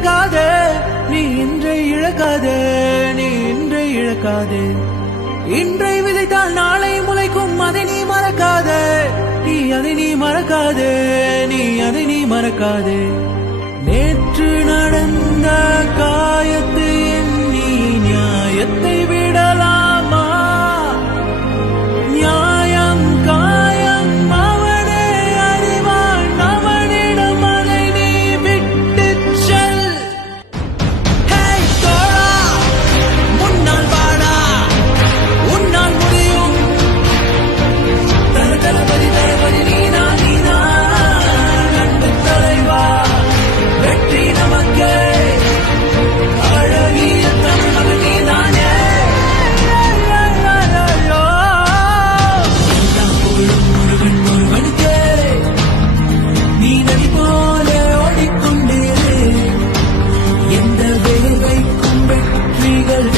இழக்காதே, நீ இன்றை இழக்காதே, நீ இன்றை இழக்காதே. இன்றை விதைத்தால் நாளை முளைக்கும், அதை நீ மறக்காதே, நீ அதை நீ மறக்காதே, நீ அதை நீ மறக்காதே. நேற்று நடந்த காயத்து எண்ணி நியாயத்தை விடலாமா? நியாயம் காயம் அவனே அறிவான், அவனிடம் அதை நீ விட்டுச் செல். ஹே தோழா, முன்னால் வாடா, உன்னால் முடியும். தளபதி நீதான் நீதான், அன்பு தலைவா, வெற்றி நமக்கே. அழகிய தமிழ் நீதானே. எல்லாம் புகழும் முருகன் ஒருவனுக்கே, நீ நதி போல ஓடிக்கொண்டே, எந்த வேலைக்கும் வெற்றிகள்